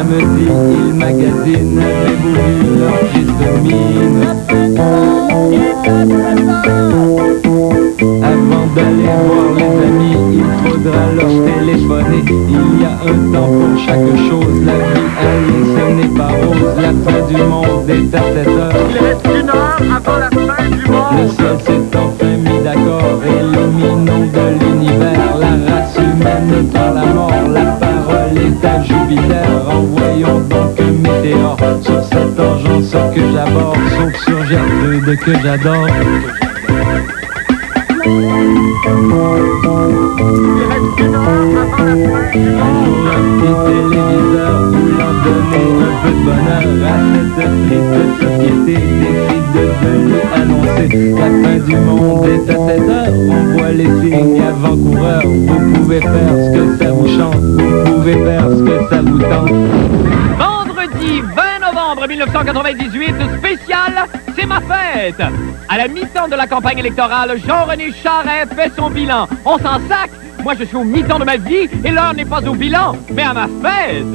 samedi, ils magasinent. Avez-vous vu leur triste mine? Avant d'aller voir les amis, il faudra leur téléphoner. Il y a un temps pour chaque chose. La vie, allez, ce n'est pas rose. La fin du monde est à 7 heures. Il reste 1 heure avant la fin du monde. Le ciel s'est enfin mis d'accord. Éliminons de l'univers la race humaine par la mort. La parole est à Jupiter. Envoyons donc un météore sur cette urgence que j'aborde, sauf sur Gertrude que j'adore. Un petit téléviseur voulant donner un peu de bonheur à cette triste société décide de lui annoncer la fin du monde est à 7 heures. On voit les signes avant-coureurs. Vous pouvez faire ce que ça vous chante, vous pouvez faire ce que ça vous tente. Vendredi 20 novembre 1998, spécial, c'est ma fête. À la mi-temps de la campagne électorale, Jean-René Charest fait son bilan. On s'en sac. Moi, je suis au mi-temps de ma vie et l'heure n'est pas au bilan, mais à ma fête.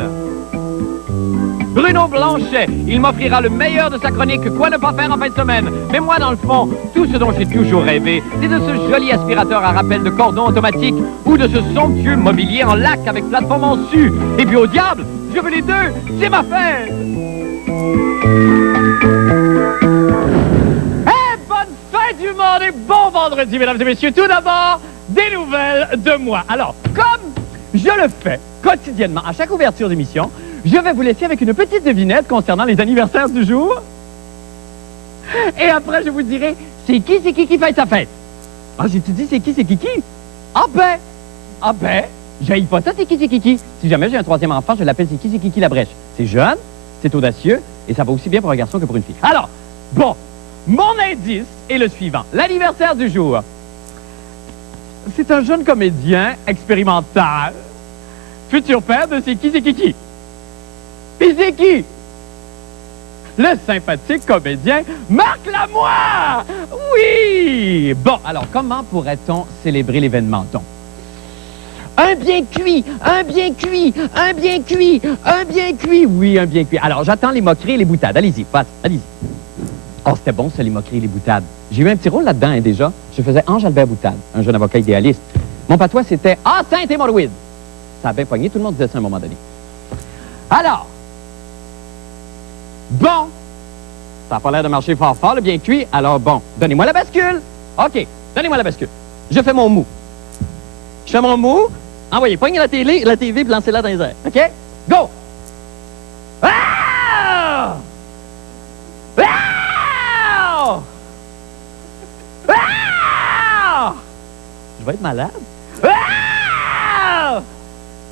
Bruno Blanchet, il m'offrira le meilleur de sa chronique « Quoi ne pas faire en fin de semaine ?» Mais moi, dans le fond, tout ce dont j'ai toujours rêvé, c'est de ce joli aspirateur à rappel de cordon automatique ou de ce somptueux mobilier en lac avec plateforme en su. Et puis au diable, je veux les deux, c'est ma fête. Bonne fête du monde et bon vendredi, mesdames et messieurs. Tout d'abord, des nouvelles de moi. Alors, comme je le fais quotidiennement à chaque ouverture d'émission, je vais vous laisser avec une petite devinette concernant les anniversaires du jour. Et après, je vous dirai, c'est qui fête sa fête? Ah, j'ai-tu dit c'est qui? Ah ben, j'haïs pas ça, c'est qui? Si jamais j'ai un troisième enfant, je l'appelle c'est qui la brèche. C'est jeune, c'est audacieux, et ça va aussi bien pour un garçon que pour une fille. Alors, bon, mon indice est le suivant. L'anniversaire du jour. C'est un jeune comédien expérimental, futur père de c'est qui? Puis c'est qui? Le sympathique comédien Marc Lamoire! Oui! Bon, alors, comment pourrait-on célébrer l'événement, donc? Un bien cuit! Oui, un bien cuit. Alors, j'attends les moqueries et les boutades. Allez-y, allez-y. Oh, c'était bon, ça, les moqueries et les boutades. J'ai eu un petit rôle là-dedans, hein, déjà. Je faisais Ange-Albert Boutade, un jeune avocat idéaliste. Mon patois, c'était « Ah, Saint-Hémorroïde ». Ça a bien poigné, tout le monde disait ça à un moment donné. Alors, bon, ça n'a pas l'air de marcher fort, le bien cuit. Alors, bon, donnez-moi la bascule. OK, donnez-moi la bascule. Je fais mon mou. Je fais mon mou. Envoyez, poignez la TV, puis lancez-la dans les airs. OK? Go! Ah! Ah! Ah! Je vais être malade. Ah!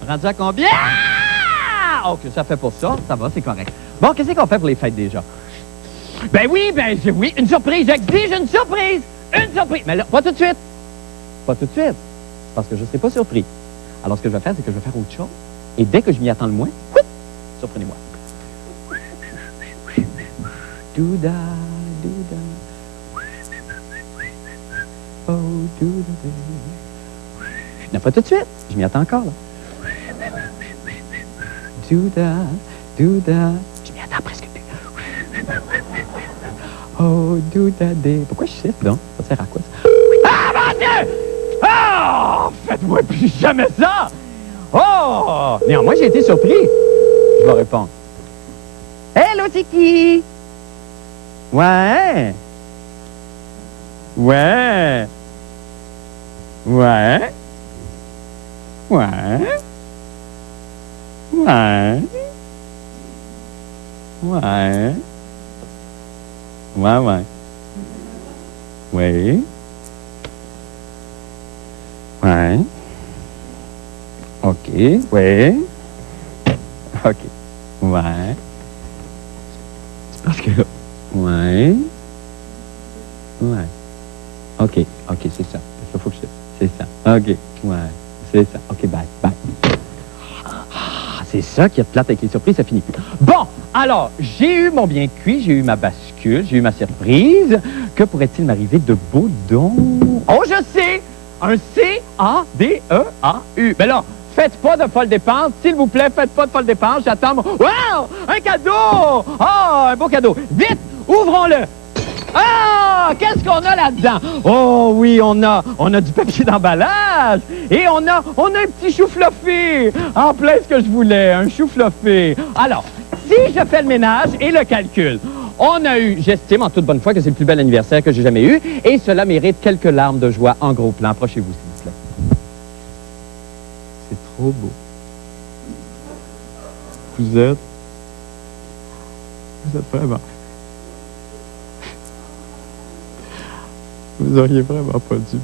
Rendu à combien? Ah! OK, ça fait pour ça. Ça va, c'est correct. Bon, qu'est-ce qu'on fait pour les fêtes déjà? Ben oui, une surprise. J'exige une surprise. Une surprise. Mais là, pas tout de suite. Pas tout de suite. Parce que je ne serai pas surpris. Alors, ce que je vais faire, c'est que je vais faire autre chose. Et dès que je m'y attends le moins, surprenez-moi. Douda, douda. Oh, douda. Non, pas tout de suite. Je m'y attends encore, là. Douda, douda. Je m'y attends presque plus. Oh, douda, pourquoi je cite, donc? Ça sert à quoi, ça? Ah, mon Dieu! Oh! Faites-moi plus jamais ça! Oh! Néanmoins, j'ai été surpris. Je vais répondre. Hello, c'est qui? Ouais. Ouais. Ouais. Ouais. Ouais. Ouais. Ouais, ouais. Oui. Ouais. OK. Oui. OK. Ouais. C'est parce que... Ouais. Ouais. OK. OK, c'est ça. Il faut que je... C'est ça. OK. Ouais. C'est ça. OK, bye. Bye. C'est ça qui est plate avec les surprises, ça finit plus. Bon, alors, j'ai eu mon bien cuit, j'ai eu ma bascule, j'ai eu ma surprise. Que pourrait-il m'arriver de beau donc? Oh, je sais! Un C-A-D-E-A-U. Ben là, faites pas de folles dépenses. S'il vous plaît, faites pas de folles dépenses. J'attends mon... Wow! Un cadeau! Oh, un beau cadeau. Vite, ouvrons-le. Ah! Qu'est-ce qu'on a là-dedans? Oh oui, on a du papier d'emballage et on a un petit chou fluffy. En plein ce que je voulais, un chou fluffy. Alors, si je fais le ménage et le calcul, on a eu, j'estime en toute bonne foi que c'est le plus bel anniversaire que j'ai jamais eu et cela mérite quelques larmes de joie en gros plan. Approchez-vous, s'il vous plaît. C'est trop beau. Vous êtes vraiment... Vous auriez vraiment pas dû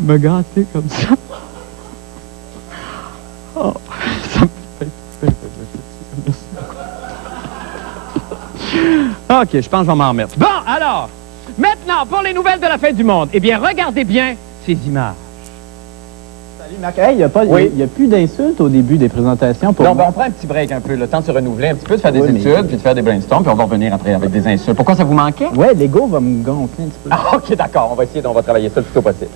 me gâter comme ça. Oh, ça me fait OK, je pense que je vais m'en remettre. Bon, alors, maintenant, pour les nouvelles de la fin du monde, eh bien, regardez bien ces images. Salut, Marc. Hey, il n'y a plus d'insultes au début des présentations pour Non, moi. ben, on prend un petit break un peu, le temps de se renouveler un petit peu, de faire des Oui, mais- études, puis de faire des brainstorms, puis on va revenir après avec des insultes. Pourquoi ça vous manquait? Ouais, l'ego va me gonfler un petit peu. Ah, OK, d'accord, on va travailler ça le plus tôt possible.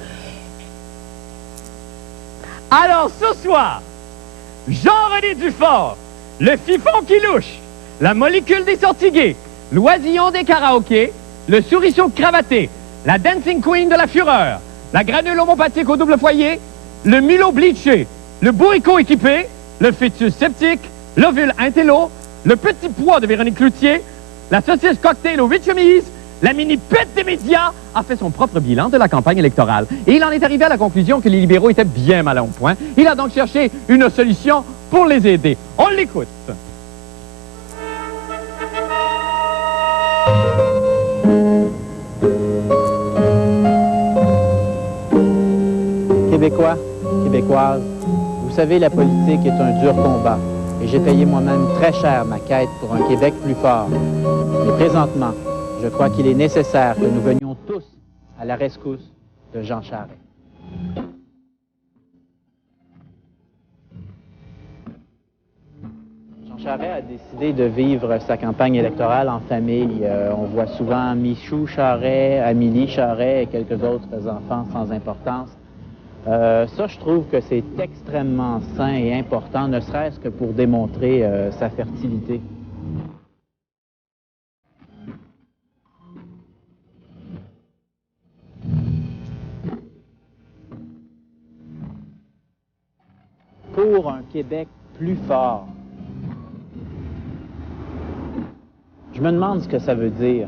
Alors, ce soir, Jean-René Dufort, le fifon qui louche, la molécule des sortigués, l'oisillon des karaokés, le souriceau cravaté, la dancing queen de la fureur, la granule homopathique au double foyer, le mulot bleaché, le bourricot équipé, le fœtus sceptique, l'ovule intello, le petit pois de Véronique Cloutier, la saucisse cocktail aux 8 chemises, la mini-pète des médias a fait son propre bilan de la campagne électorale. Et il en est arrivé à la conclusion que les libéraux étaient bien mal au point. Il a donc cherché une solution pour les aider. On l'écoute. Québécois, Québécoises, vous savez, la politique est un dur combat. Et j'ai payé moi-même très cher ma quête pour un Québec plus fort. Mais présentement, je crois qu'il est nécessaire que nous venions tous à la rescousse de Jean Charest. Jean Charest a décidé de vivre sa campagne électorale en famille. On voit souvent Michou Charest, Amélie Charest et quelques autres enfants sans importance. Ça, je trouve que c'est extrêmement sain et important, ne serait-ce que pour démontrer sa fertilité. Pour un Québec plus fort. Je me demande ce que ça veut dire.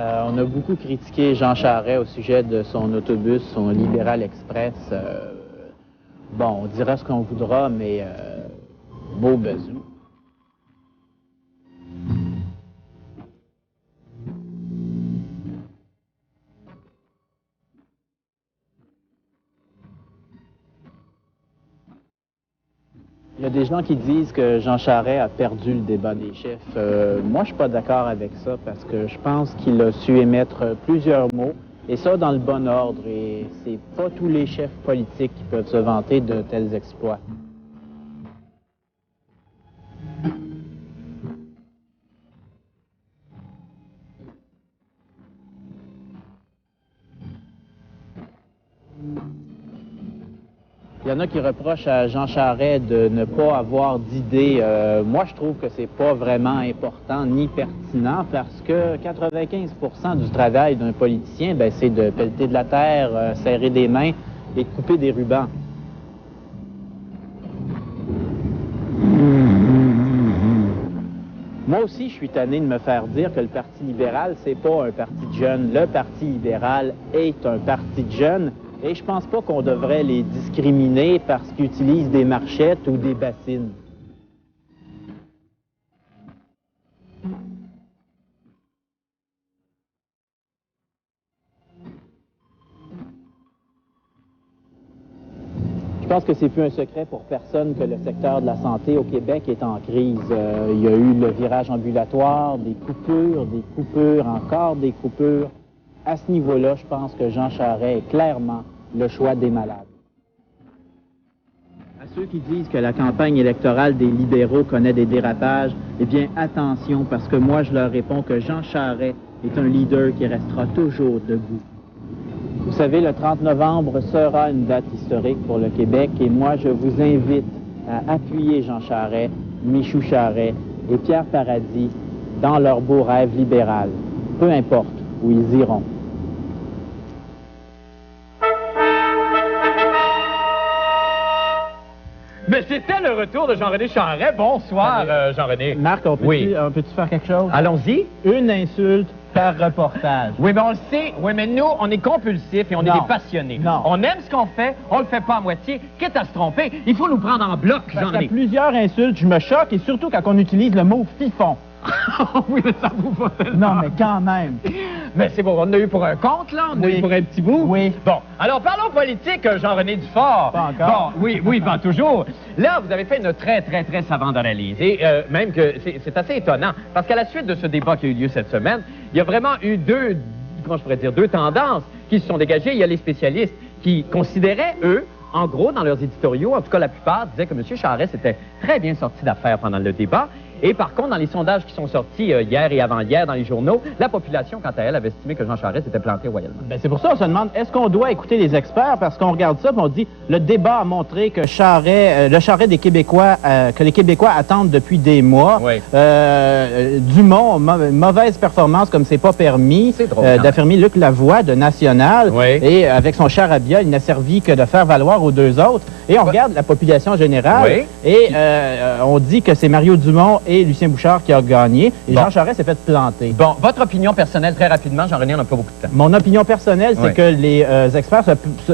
On a beaucoup critiqué Jean Charest au sujet de son autobus, son Libéral Express. Bon, on dira ce qu'on voudra, mais beau bezou. Il y a des gens qui disent que Jean Charest a perdu le débat des chefs. Moi, je suis pas d'accord avec ça parce que je pense qu'il a su émettre plusieurs mots, et ça dans le bon ordre. Et c'est pas tous les chefs politiques qui peuvent se vanter de tels exploits. Il y en a qui reprochent à Jean Charest de ne pas avoir d'idées. Moi, je trouve que c'est pas vraiment important ni pertinent parce que 95% du travail d'un politicien, ben, c'est de pelleter de la terre, serrer des mains et de couper des rubans. Moi aussi, je suis tanné de me faire dire que le Parti libéral, c'est pas un parti de jeunes. Le Parti libéral est un parti de jeunes. Et je pense pas qu'on devrait les discriminer parce qu'ils utilisent des marchettes ou des bassines. Je pense que c'est plus un secret pour personne que le secteur de la santé au Québec est en crise. Il y a eu le virage ambulatoire, des coupures, encore des coupures. À ce niveau-là, je pense que Jean Charest est clairement le choix des malades. ceux qui disent que la campagne électorale des libéraux connaît des dérapages, eh bien, attention, parce que moi, je leur réponds que Jean Charest est un leader qui restera toujours debout. Vous savez, le 30 novembre sera une date historique pour le Québec et moi, je vous invite à appuyer Jean Charest, Michou Charest et Pierre Paradis dans leur beau rêve libéral, peu importe où ils iront. Mais c'était le retour de Jean-René Charest. Bonsoir, Jean-René. Marc, on peut-tu faire quelque chose? Allons-y. Une insulte par reportage. Oui, mais on le sait. Oui, mais nous, on est compulsifs et on est des passionnés. Non. On aime ce qu'on fait, on le fait pas à moitié. Quitte à se tromper, il faut nous prendre en bloc, Parce Jean-René. qu'à plusieurs insultes, je me choque, et surtout quand on utilise le mot « fifon Oui, mais ça vous va ». Non, mais quand même. Mais c'est bon, on en a eu pour un compte, là. On en a eu pour un petit bout. Oui. Bon, alors parlons politique, Jean-René Dufort. Pas encore. Bon, oui, pas toujours. Là, vous avez fait une très savante analyse. Et même que c'est assez étonnant. Parce qu'à la suite de ce débat qui a eu lieu cette semaine, il y a vraiment eu deux tendances qui se sont dégagées. Il y a les spécialistes qui considéraient, eux, en gros, dans leurs éditoriaux, en tout cas la plupart, disaient que M. Charest était très bien sorti d'affaire pendant le débat. Et par contre, dans les sondages qui sont sortis hier et avant-hier dans les journaux, la population, quant à elle, avait estimé que Jean Charest était planté royalement. Ben, c'est pour ça qu'on se demande, est-ce qu'on doit écouter les experts? Parce qu'on regarde ça et on dit, le débat a montré que le Charest des Québécois, que les Québécois attendent depuis des mois. Oui. Dumont, mauvaise performance comme c'est pas permis, d'affirmer Luc Lavoie de National. Oui. Et avec son charabia, il n'a servi que de faire valoir aux deux autres. Et on regarde la population générale. Oui. Et on dit que c'est Mario Dumont et Lucien Bouchard qui a gagné. Et Bon. Jean Charest s'est fait planter. Bon, votre opinion personnelle, très rapidement, Jean-René, on n'a pas beaucoup de temps. Mon opinion personnelle, c'est Oui. que les experts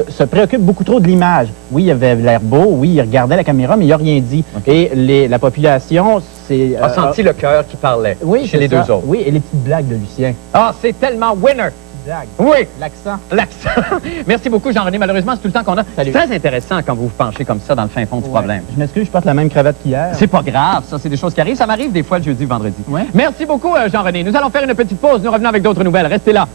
se préoccupent beaucoup trop de l'image. Oui, il avait l'air beau, oui, il regardait la caméra, mais il n'a rien dit. Okay. Et la population, c'est... A senti le cœur qui parlait oui, chez les deux autres. Oui, et les petites blagues de Lucien. Ah, c'est tellement winner! Blagues. Oui! L'accent. L'accent. Merci beaucoup, Jean-René. Malheureusement, c'est tout le temps qu'on a. Salut. C'est très intéressant quand vous vous penchez comme ça dans le fin fond du problème. Je m'excuse, je porte la même cravate qu'hier. C'est pas grave, ça, c'est des choses qui arrivent. Ça m'arrive des fois le jeudi ou vendredi. Ouais. Merci beaucoup, Jean-René. Nous allons faire une petite pause. Nous revenons avec d'autres nouvelles. Restez là.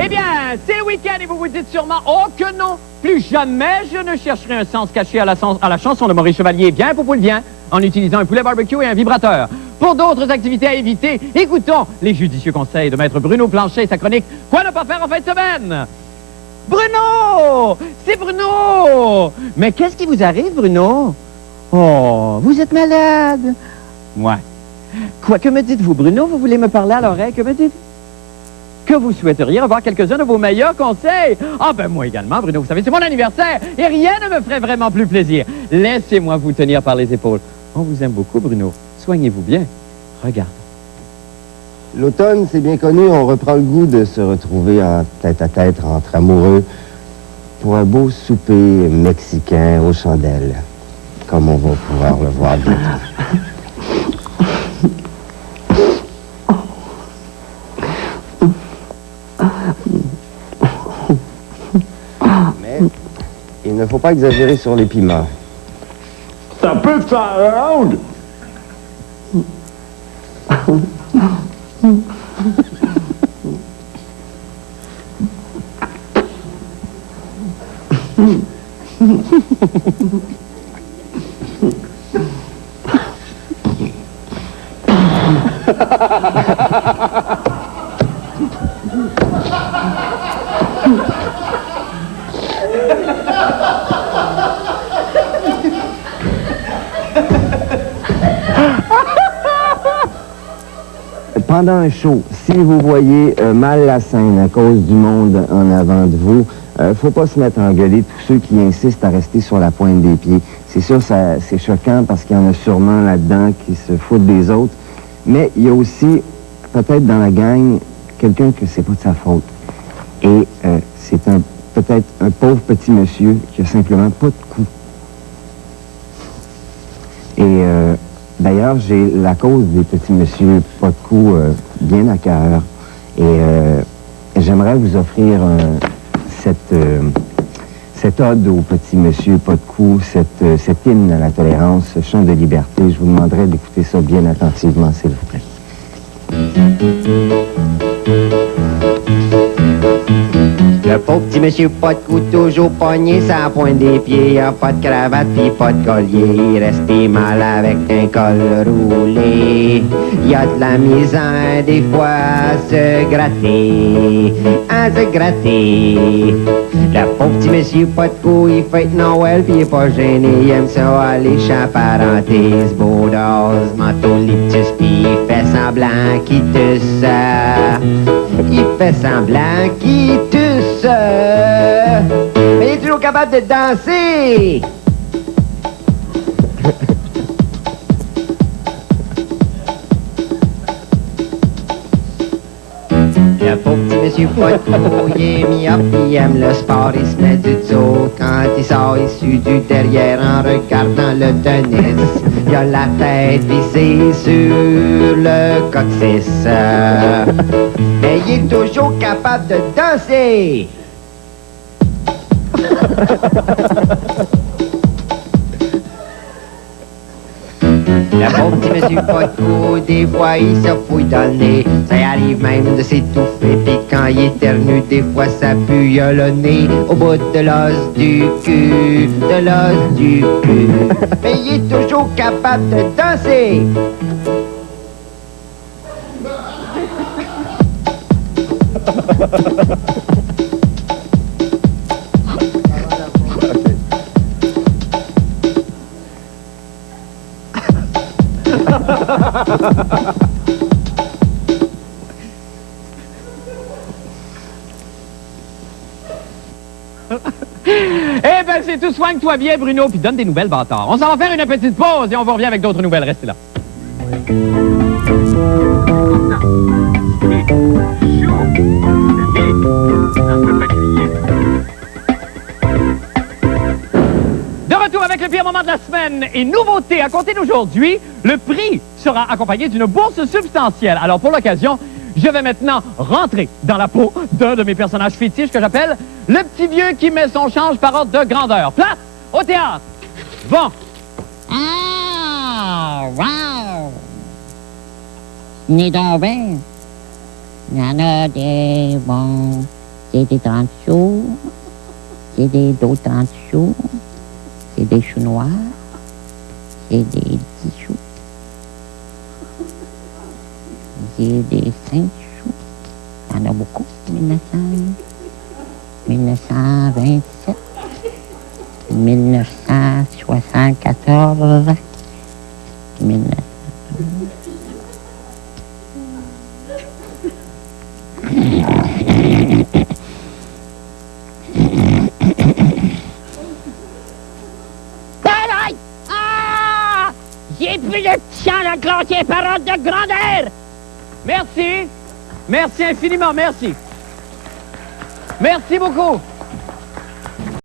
Eh bien, c'est le week-end et vous vous dites sûrement, oh que non, plus jamais je ne chercherai un sens caché à la chanson de Maurice Chevalier. Bien, Poupoule, bien, en utilisant un poulet barbecue et un vibrateur. Pour d'autres activités à éviter, écoutons les judicieux conseils de Maître Bruno Blanchet et sa chronique « Quoi ne pas faire en fin de semaine ?» Bruno! C'est Bruno! Mais qu'est-ce qui vous arrive, Bruno? Oh, vous êtes malade. Ouais. Quoi, que me dites-vous, Bruno? Vous voulez me parler à l'oreille? Que me dites-vous? Que vous souhaiteriez revoir quelques-uns de vos meilleurs conseils? Ah ben moi également, Bruno, vous savez, c'est mon anniversaire et rien ne me ferait vraiment plus plaisir. Laissez-moi vous tenir par les épaules. On vous aime beaucoup, Bruno. Soignez-vous bien. Regarde. L'automne, c'est bien connu, on reprend le goût de se retrouver en tête-à-tête entre amoureux pour un beau souper mexicain aux chandelles, comme on va pouvoir le voir bientôt. Mais il ne faut pas exagérer sur les piments. Ça peut faire round. Pendant un show, si vous voyez mal la scène à cause du monde en avant de vous, faut pas se mettre à engueuler tous ceux qui insistent à rester sur la pointe des pieds. C'est sûr, c'est choquant parce qu'il y en a sûrement là-dedans qui se foutent des autres, mais il y a aussi, peut-être dans la gang, quelqu'un que c'est pas de sa faute. Et c'est peut-être un pauvre petit monsieur qui a simplement pas de cou. Et d'ailleurs, j'ai la cause des petits monsieur pas de cou bien à cœur. Et j'aimerais vous offrir cette ode au petit monsieur pas de cou, cet hymne à la tolérance, ce chant de liberté. Je vous demanderai d'écouter ça bien attentivement, s'il vous plaît. Le pauvre petit monsieur pas de cou, toujours pogné sa pointe des pieds. Y a pas de cravate pis pas de collier. Il restait mal avec un col roulé. Y a de la misère des fois à se gratter. À se gratter. Le pauvre petit monsieur pas de cou, il fête Noël pis il est pas gêné. Il aime ça aller chaparanter. Ce beau d'ose, manteau lictus pis il fait semblant qu'il tousse. Il fait semblant qu'il tousse. Mais il est toujours capable de danser. Le pauvre petit monsieur pas de cou, il est mis-up, il aime le sport, il se met du dos. Quand il sort issu du derrière en regardant le tennis, il a la tête vissée sur le coccyx. Mais il est toujours capable de danser. Le pauvre petit monsieur pas de cou, des fois il se fouille dans le nez. Ça y arrive même de s'étouffer, pis quand il éternue, des fois ça pue, y'a le nez au bout de l'os du cul, de l'os du cul. Mais il est toujours capable de danser. Eh ben, c'est tout, soigne-toi bien, Bruno, puis donne des nouvelles, bâtard. On s'en va faire une petite pause et on vous revient avec d'autres nouvelles. Restez là. De retour avec le pire moment de la semaine et nouveauté à compter d'aujourd'hui, le prix sera accompagné d'une bourse substantielle. Alors, pour l'occasion, je vais maintenant rentrer dans la peau d'un de mes personnages fétiches que j'appelle le petit vieux qui met son change par ordre de grandeur. Place au théâtre. Bon. Ah, wow! Ni donc bien. Il y en a des, bon, c'est des 30 choux, c'est des d'autres 30 choux, c'est des choux noirs, c'est des 10 choux, c'est des 5 choux. Il y en a beaucoup, 1927, 1974, 1900. Ah! J'ai plus de champ enclenché par ordre de grandeur. Merci. Merci infiniment, merci. Merci beaucoup.